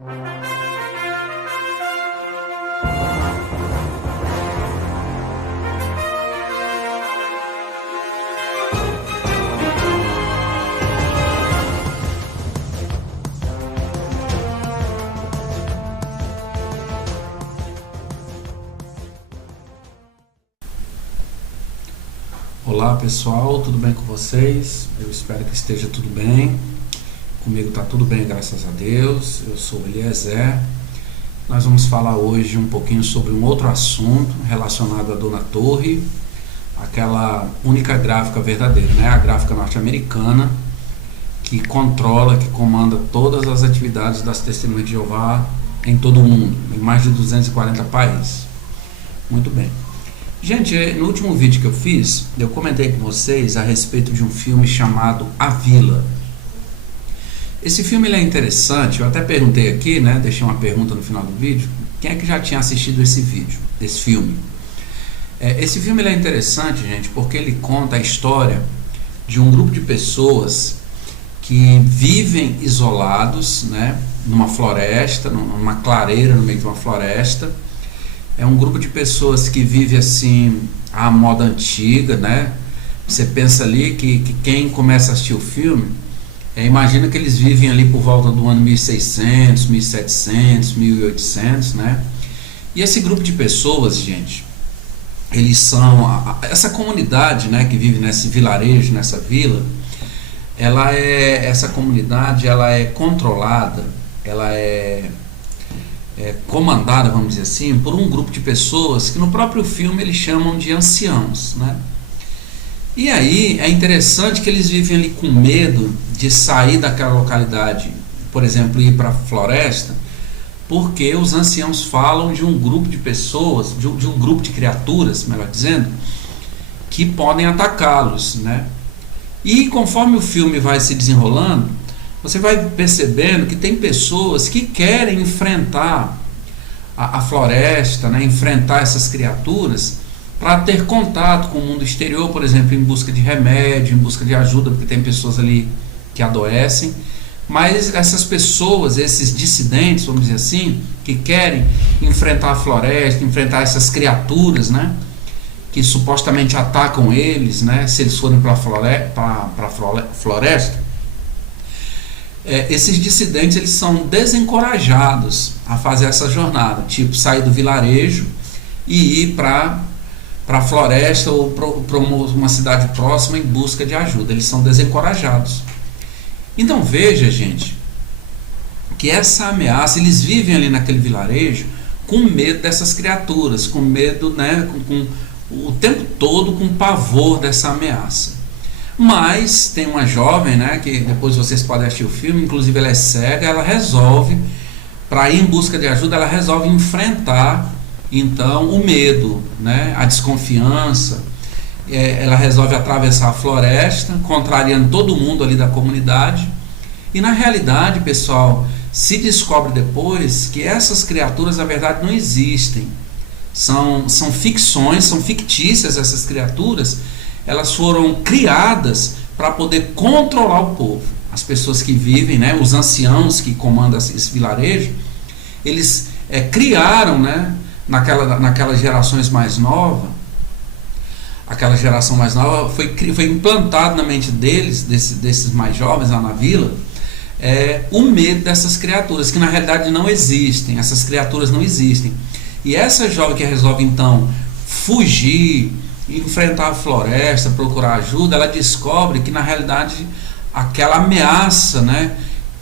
Olá pessoal, tudo bem com vocês? Eu espero que esteja tudo bem. Comigo está tudo bem, graças a Deus. Eu sou Eliezer. Nós vamos falar hoje um pouquinho sobre um outro assunto relacionado à Dona Torre, aquela única gráfica verdadeira, né? A gráfica norte-americana que controla, que comanda todas as atividades das Testemunhas de Jeová em todo o mundo, em mais de 240 países. Muito bem. Gente, no último vídeo que eu fiz, eu comentei com vocês a respeito de um filme chamado A Vila. Esse filme ele é interessante, eu até perguntei aqui, né, deixei uma pergunta no final do vídeo, quem é que já tinha assistido esse filme? Esse filme ele é interessante, gente, porque ele conta a história de um grupo de pessoas que vivem isolados, né, numa floresta, numa clareira no meio de uma floresta. É um grupo de pessoas que vive assim à moda antiga, né? Você pensa ali que quem começa a assistir o filme, imagina que eles vivem ali por volta do ano 1600, 1700, 1800, né? E esse grupo de pessoas, gente, eles são essa comunidade, né, que vive nesse vilarejo, nessa vila. Essa comunidade, ela é controlada, ela é comandada, vamos dizer assim, por um grupo de pessoas que no próprio filme eles chamam de anciãos, né? E aí é interessante que eles vivem ali com medo de sair daquela localidade, por exemplo, ir para a floresta, porque os anciãos falam de um grupo de pessoas, de um grupo de criaturas, melhor dizendo, que podem atacá-los, né? E conforme o filme vai se desenrolando, você vai percebendo que tem pessoas que querem enfrentar a floresta, né, enfrentar essas criaturas para ter contato com o mundo exterior, por exemplo, em busca de remédio, em busca de ajuda, porque tem pessoas ali que adoecem. Mas essas pessoas, esses dissidentes, vamos dizer assim, que querem enfrentar a floresta, enfrentar essas criaturas, né, que supostamente atacam eles, né, se eles forem para a floresta, esses dissidentes eles são desencorajados a fazer essa jornada, tipo sair do vilarejo e ir para a floresta ou para uma cidade próxima em busca de ajuda. Eles são desencorajados. Então veja, gente, que essa ameaça, eles vivem ali naquele vilarejo com medo dessas criaturas, com medo, né, com o tempo todo com pavor dessa ameaça. Mas tem uma jovem, né, que depois vocês podem assistir o filme, inclusive ela é cega, ela resolve, para ir em busca de ajuda, ela resolve enfrentar então o medo, né, a desconfiança. Ela resolve atravessar a floresta, contrariando todo mundo ali da comunidade. E na realidade, pessoal, se descobre depois que essas criaturas na verdade não existem. São ficções, são fictícias essas criaturas. Elas foram criadas para poder controlar o povo. As pessoas que vivem, né, os anciãos que comandam esse vilarejo, eles criaram, né, naquelas gerações mais novas, aquela geração mais nova, foi implantado na mente deles, desses mais jovens lá na vila, o medo dessas criaturas, que na realidade não existem. Essas criaturas não existem. E essa jovem que resolve então fugir, enfrentar a floresta, procurar ajuda, ela descobre que na realidade aquela ameaça, né,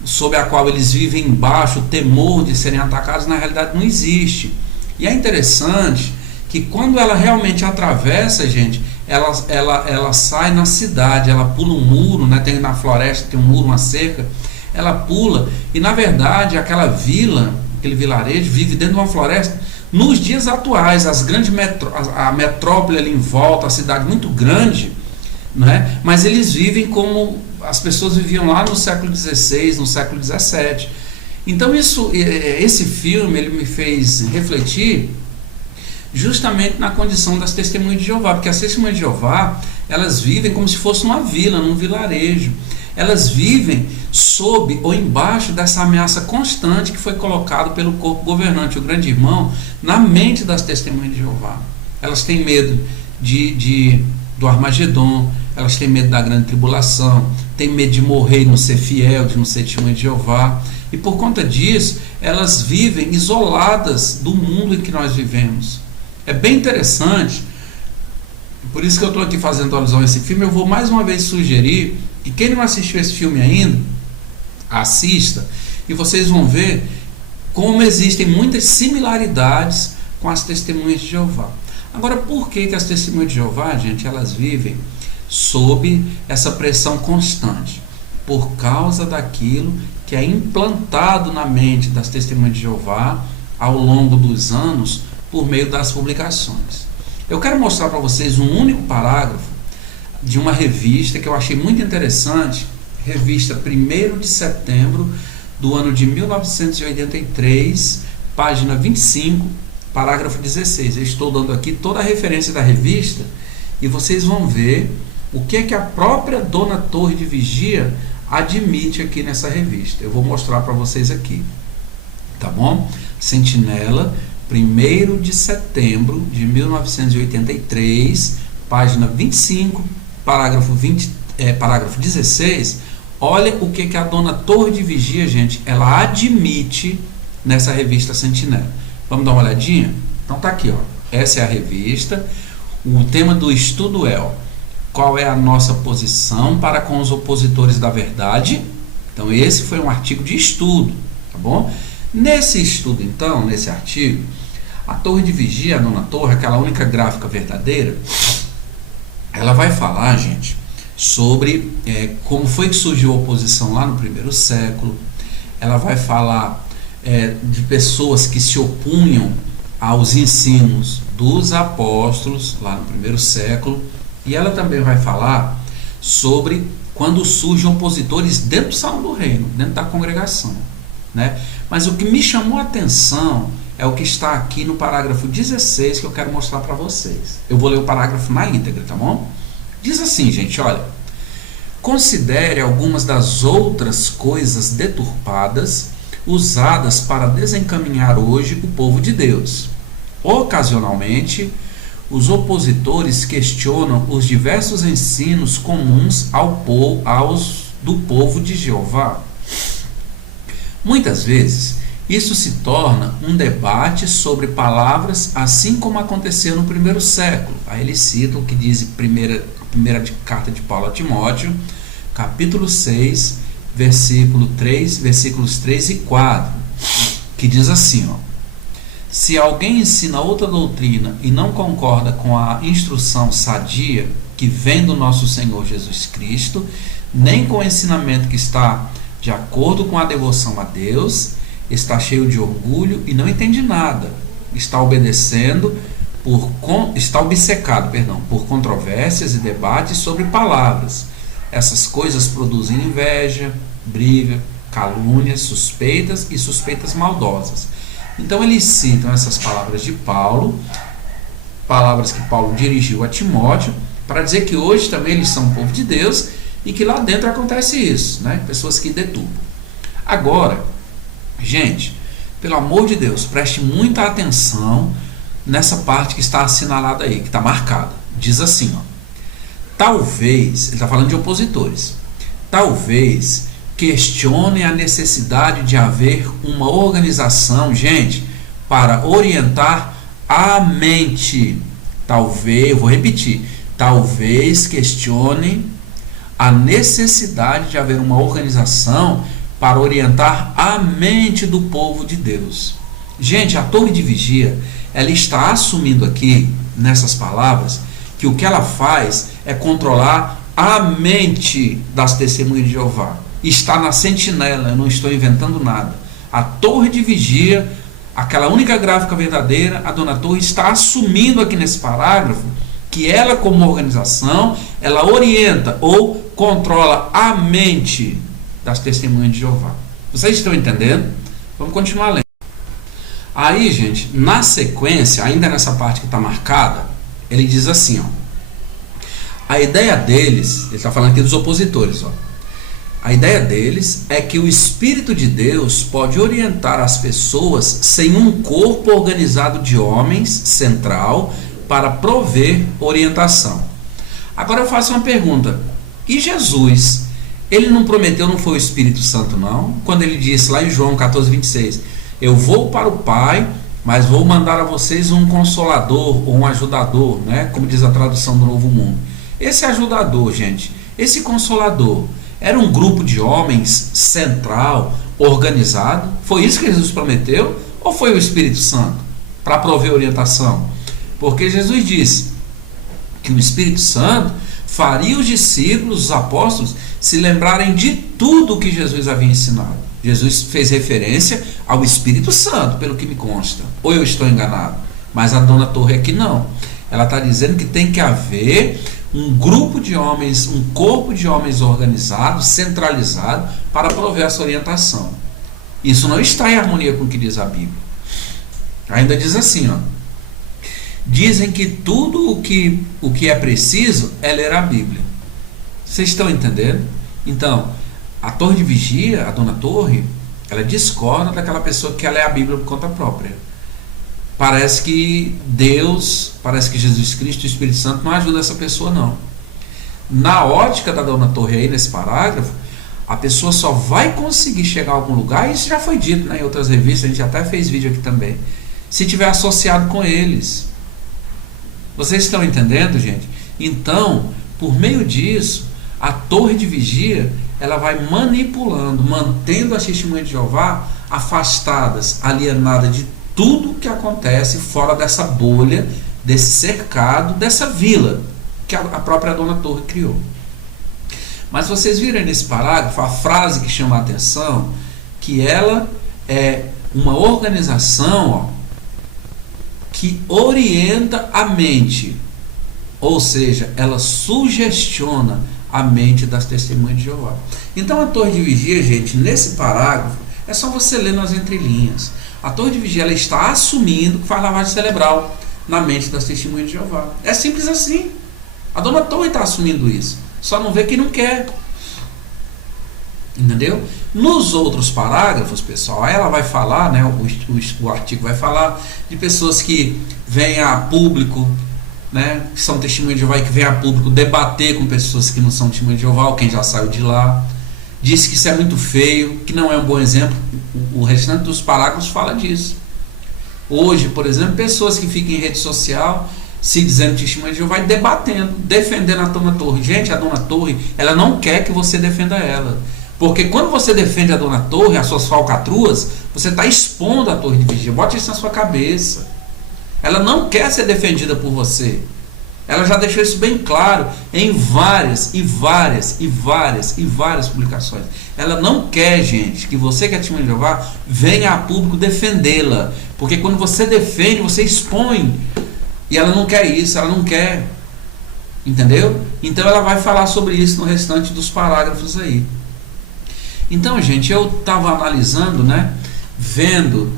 sob a qual eles vivem embaixo, o temor de serem atacados, na realidade não existe. E é interessante que quando ela realmente atravessa, gente, ela sai na cidade, ela pula um muro, né, tem na floresta, tem um muro, uma cerca, ela pula, e na verdade aquela vila, aquele vilarejo vive dentro de uma floresta. Nos dias atuais, a metrópole ali em volta, a cidade muito grande, né? Mas eles vivem como as pessoas viviam lá no século XVI, no século XVII. Então esse filme ele me fez refletir justamente na condição das Testemunhas de Jeová, porque as Testemunhas de Jeová, elas vivem como se fosse uma vila, num vilarejo. elas vivem sob ou embaixo dessa ameaça constante que foi colocado pelo corpo governante, o grande irmão, na mente das testemunhas de Jeová. Elas têm medo do Armagedon, elas têm medo da grande tribulação, têm medo de morrer e não ser fiel, de não ser testemunha de Jeová, e por conta disso elas vivem isoladas do mundo em que nós vivemos. É bem interessante, por isso que eu estou aqui fazendo alusão a esse filme. Eu vou mais uma vez sugerir que quem não assistiu esse filme ainda, assista, e vocês vão ver como existem muitas similaridades com as testemunhas de Jeová. Agora, por que as testemunhas de Jeová, gente, elas vivem sob essa pressão constante? Por causa daquilo que é implantado na mente das testemunhas de Jeová ao longo dos anos por meio das publicações. Eu quero mostrar para vocês um único parágrafo de uma revista que eu achei muito interessante, revista 1º de setembro do ano de 1983, página 25, parágrafo 16. Eu estou dando aqui toda a referência da revista e vocês vão ver o que é que a própria dona Torre de Vigia admite aqui nessa revista. Eu vou mostrar para vocês aqui, tá bom? Sentinela, 1º de setembro de 1983, página 25, parágrafo 16. Olha o que a dona Torre de Vigia, gente, ela admite nessa revista Sentinela. Vamos dar uma olhadinha? Então tá aqui, ó. Essa é a revista. O tema do estudo é: qual é a nossa posição para com os opositores da verdade? Então esse foi um artigo de estudo, tá bom? Nesse estudo, então, nesse artigo, a Torre de Vigia, a dona Torre, aquela única gráfica verdadeira, ela vai falar, gente, sobre como foi que surgiu a oposição lá no primeiro século. Ela vai falar de pessoas que se opunham aos ensinos dos apóstolos lá no primeiro século, e ela também vai falar sobre quando surgem opositores dentro do salão do reino, dentro da congregação, né? Mas o que me chamou a atenção é o que está aqui no parágrafo 16, que eu quero mostrar para vocês. Eu vou ler o parágrafo na íntegra, tá bom? Diz assim, gente, olha: considere algumas das outras coisas deturpadas usadas para desencaminhar hoje o povo de Deus. Ocasionalmente, os opositores questionam os diversos ensinos comuns do povo de Jeová. Muitas vezes, isso se torna um debate sobre palavras, assim como aconteceu no primeiro século. Aí ele cita o que diz a primeira carta de Paulo a Timóteo, capítulo 6, versículos 3 e 4, que diz assim, ó: se alguém ensina outra doutrina e não concorda com a instrução sadia que vem do nosso Senhor Jesus Cristo, nem com o ensinamento que está de acordo com a devoção a Deus, está cheio de orgulho e não entende nada, está obcecado por controvérsias e debates sobre palavras. Essas coisas produzem inveja, briga, calúnias, suspeitas maldosas. Então eles citam essas palavras de Paulo, palavras que Paulo dirigiu a Timóteo, para dizer que hoje também eles são o povo de Deus e que lá dentro acontece isso, né? Pessoas que deturpam. Agora, gente, pelo amor de Deus, preste muita atenção nessa parte que está assinalada aí, que está marcada. Diz assim, ó: talvez, ele está falando de opositores, talvez questionem a necessidade de haver uma organização, gente, para orientar a mente. Talvez, eu vou repetir, talvez questionem a necessidade de haver uma organização para orientar a mente do povo de Deus. Gente, a Torre de Vigia, ela está assumindo aqui, nessas palavras, que o que ela faz é controlar a mente das testemunhas de Jeová. Está na Sentinela, eu não estou inventando nada. A Torre de Vigia, aquela única gráfica verdadeira, a dona Torre está assumindo aqui nesse parágrafo que ela, como organização, ela orienta ou controla a mente das testemunhas de Jeová. Vocês estão entendendo? Vamos continuar lendo. Aí, gente, na sequência, ainda nessa parte que está marcada, ele diz assim, ó: a ideia deles, ele está falando aqui dos opositores, ó: A ideia deles é que o Espírito de Deus pode orientar as pessoas sem um corpo organizado de homens central para prover orientação. Agora eu faço uma pergunta: e Jesus, ele não prometeu, não foi o Espírito Santo não? Quando ele disse lá em João 14:26, eu vou para o Pai, mas vou mandar a vocês um consolador ou um ajudador, né? Como diz a tradução do Novo Mundo. Esse ajudador, gente, esse consolador, era um grupo de homens central, organizado? Foi isso que Jesus prometeu? Ou foi o Espírito Santo para prover orientação? Porque Jesus disse que o Espírito Santo faria os discípulos, os apóstolos, se lembrarem de tudo o que Jesus havia ensinado. Jesus fez referência ao Espírito Santo, pelo que me consta. Ou eu estou enganado? Mas a dona Torre aqui não. Ela está dizendo que tem que haver um grupo de homens, um corpo de homens organizado, centralizado, para prover essa orientação. Isso não está em harmonia com o que diz a Bíblia. Ainda diz assim, ó: dizem que tudo o que é preciso é ler a Bíblia. Vocês estão entendendo? Então, a torre de vigia, a dona Torre, ela discorda daquela pessoa que quer ler a Bíblia por conta própria. Parece que Deus, parece que Jesus Cristo e o Espírito Santo não ajudam essa pessoa não. Na ótica da dona Torre aí, nesse parágrafo, a pessoa só vai conseguir chegar a algum lugar, e isso já foi dito, né, em outras revistas, a gente até fez vídeo aqui também, se tiver associado com eles. Vocês estão entendendo, gente? Então, por meio disso, a torre de vigia, ela vai manipulando, mantendo as testemunhas de Jeová afastadas, alienadas de tudo que acontece fora dessa bolha, desse cercado, dessa vila que a própria dona Torre criou. Mas vocês viram nesse parágrafo a frase que chama a atenção, que ela é uma organização, ó, que orienta a mente, ou seja, ela sugestiona a mente das testemunhas de Jeová. Então a torre de vigia, gente, nesse parágrafo, é só você ler nas entrelinhas. A torre de vigia, ela está assumindo que faz lavagem cerebral na mente das testemunhas de Jeová. É simples assim. A dona Torre está assumindo isso. Só não vê que não quer. Entendeu? Nos outros parágrafos, pessoal, ela vai falar, né, o artigo vai falar de pessoas que vêm a público, né, que são testemunhas de Jeová, e que vêm a público debater com pessoas que não são testemunhas de Jeová, ou quem já saiu de lá. Diz que isso é muito feio, que não é um bom exemplo. O restante dos parágrafos fala disso. Hoje, por exemplo, pessoas que ficam em rede social se dizendo testemunha de Jeová e debatendo, defendendo a dona Torre. Gente, a dona Torre, ela não quer que você defenda ela. Porque quando você defende a dona Torre, as suas falcatruas, você está expondo a torre de vigia. Bote isso na sua cabeça. Ela não quer ser defendida por você. Ela já deixou isso bem claro em várias publicações. Ela não quer, gente, que você que é testemunha de Jeová venha a público defendê-la. Porque quando você defende, você expõe. E ela não quer isso, ela não quer. Entendeu? Então ela vai falar sobre isso no restante dos parágrafos aí. Então, gente, eu estava analisando, né, vendo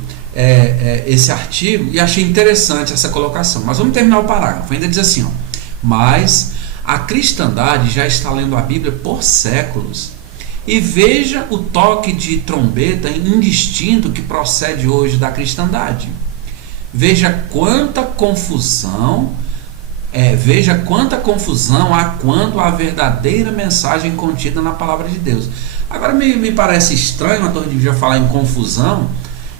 esse artigo e achei interessante essa colocação. Mas vamos terminar o parágrafo. Ainda diz assim, ó: mas a cristandade já está lendo a Bíblia por séculos, e veja o toque de trombeta indistinto que procede hoje da cristandade. Veja quanta confusão há quanto à verdadeira mensagem contida na palavra de Deus. Agora me parece estranho a torre de vigia falar em confusão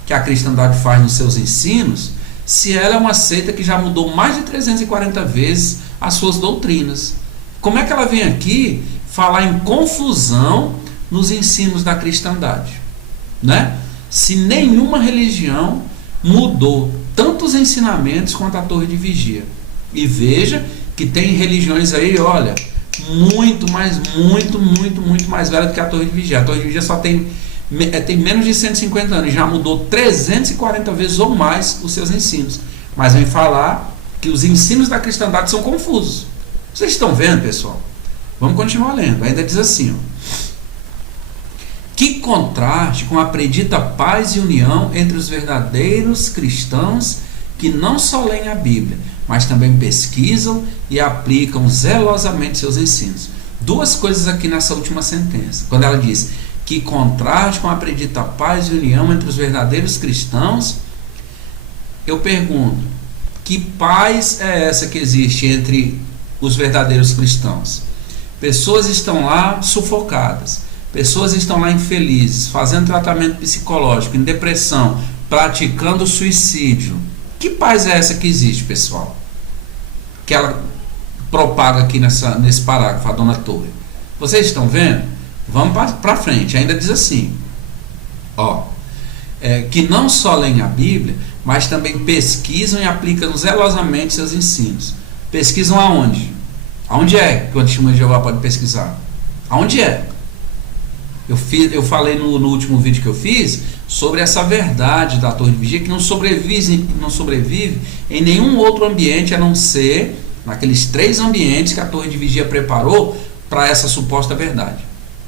que a cristandade faz nos seus ensinos, se ela é uma seita que já mudou mais de 340 vezes as suas doutrinas. Como é que ela vem aqui falar em confusão nos ensinos da cristandade, né? Se nenhuma religião mudou tantos ensinamentos quanto a torre de vigia. E veja que tem religiões aí, olha, muito mais velha do que a torre de vigia. A torre de vigia só tem menos de 150 anos, já mudou 340 vezes ou mais os seus ensinos. Mas vem falar que os ensinos da cristandade são confusos. Vocês estão vendo, pessoal? Vamos continuar lendo. Ainda diz assim, ó: que contraste com a predita paz e união entre os verdadeiros cristãos que não só leem a Bíblia, mas também pesquisam e aplicam zelosamente seus ensinos. duas coisas aqui nessa última sentença. Quando ela diz que contraste com a predita paz e união entre os verdadeiros cristãos, eu pergunto, que paz é essa que existe entre os verdadeiros cristãos? Pessoas estão lá sufocadas, pessoas estão lá infelizes, fazendo tratamento psicológico, em depressão, praticando suicídio. Que paz é essa que existe, pessoal? Que ela propaga aqui nesse parágrafo, a dona Torre. Vocês estão vendo? Vamos para frente. Ainda diz assim, que não só leem a Bíblia, mas também pesquisam e aplicam zelosamente seus ensinos. Pesquisam aonde? Aonde é que o Testemunho de Jeová pode pesquisar? Aonde é? Eu falei no último vídeo que eu fiz sobre essa verdade da Torre de Vigia, que não sobrevive em nenhum outro ambiente a não ser naqueles 3 ambientes que a Torre de Vigia preparou para essa suposta verdade.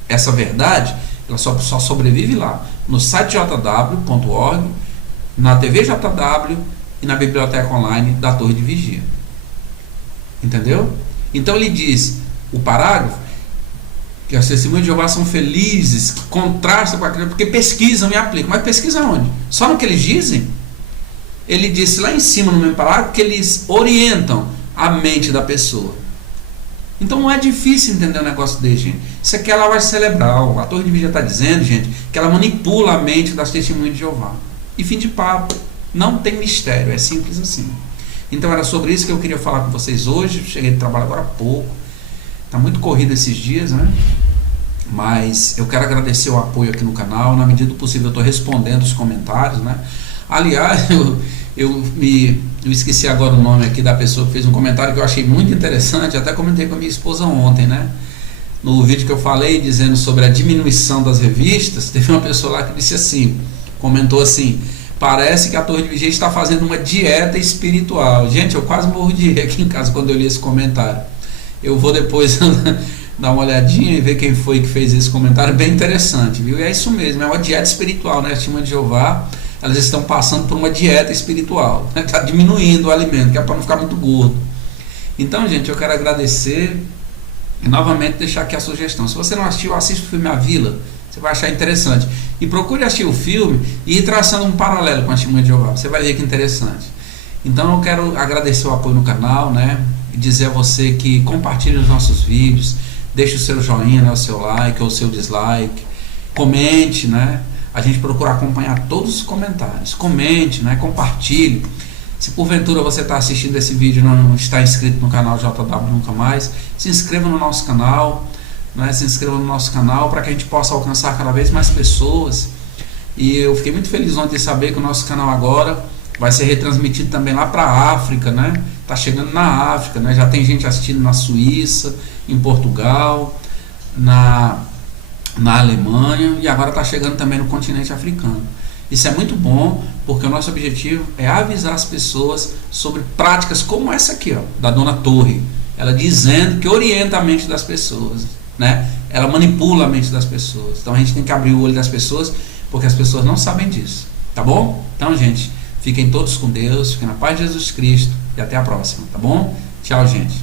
Essa verdade, ela só sobrevive lá, no site jw.org, na TV JW e na biblioteca online da Torre de Vigia. Entendeu? Então ele diz, o parágrafo, que as testemunhas de Jeová são felizes, que contrastam com aquilo, porque pesquisam e aplicam. Mas pesquisam onde? Só no que eles dizem? Ele disse lá em cima no mesmo parágrafo que eles orientam a mente da pessoa. Então não é difícil entender um negócio desse, gente. Isso aqui é lavagem cerebral. A Torre de Vigia está dizendo, gente, que ela manipula a mente das testemunhas de Jeová. E fim de papo. Não tem mistério, é simples assim. Então era sobre isso que eu queria falar com vocês hoje. Cheguei do trabalho agora há pouco. Está muito corrido esses dias, né? Mas eu quero agradecer o apoio aqui no canal. Na medida do possível eu estou respondendo os comentários, né? Aliás, eu esqueci agora o nome aqui da pessoa que fez um comentário que eu achei muito interessante. Até comentei com a minha esposa ontem, né? No vídeo que eu falei dizendo sobre a diminuição das revistas, teve uma pessoa lá que disse assim, comentou assim: parece que a Torre de Vigia está fazendo uma dieta espiritual. Gente, eu quase morro de rir aqui em casa quando eu li esse comentário. Eu vou depois dar uma olhadinha e ver quem foi que fez esse comentário, bem interessante, viu? E é isso mesmo, é uma dieta espiritual, né? As testemunhas de Jeová, elas estão passando por uma dieta espiritual, né? Está diminuindo o alimento, que é para não ficar muito gordo. Então, gente, eu quero agradecer e novamente deixar aqui a sugestão. Se você não assistiu, assista o filme A Vila, você vai achar interessante. E procure assistir o filme e ir traçando um paralelo com a testemunha de Jeová, você vai ver que interessante. Então eu quero agradecer o apoio no canal, né? E dizer a você que compartilhe os nossos vídeos, deixe o seu joinha, né, o seu like ou o seu dislike, comente, né? A gente procura acompanhar todos os comentários, comente, né? Compartilhe. Se porventura você está assistindo esse vídeo e não está inscrito no canal JW Nunca Mais, se inscreva no nosso canal, né? Se inscreva no nosso canal para que a gente possa alcançar cada vez mais pessoas. E eu fiquei muito feliz ontem de saber que o nosso canal agora vai ser retransmitido também lá para a África, né? Tá chegando na África, né? Já tem gente assistindo na Suíça, em Portugal, na Alemanha, e agora está chegando também no continente africano. Isso é muito bom, porque o nosso objetivo é avisar as pessoas sobre práticas como essa aqui, ó, da dona Torre. Ela dizendo que orienta a mente das pessoas, né? Ela manipula a mente das pessoas. Então a gente tem que abrir o olho das pessoas, porque as pessoas não sabem disso, tá bom? Então, gente, fiquem todos com Deus, fiquem na paz de Jesus Cristo e até a próxima, tá bom? Tchau, gente.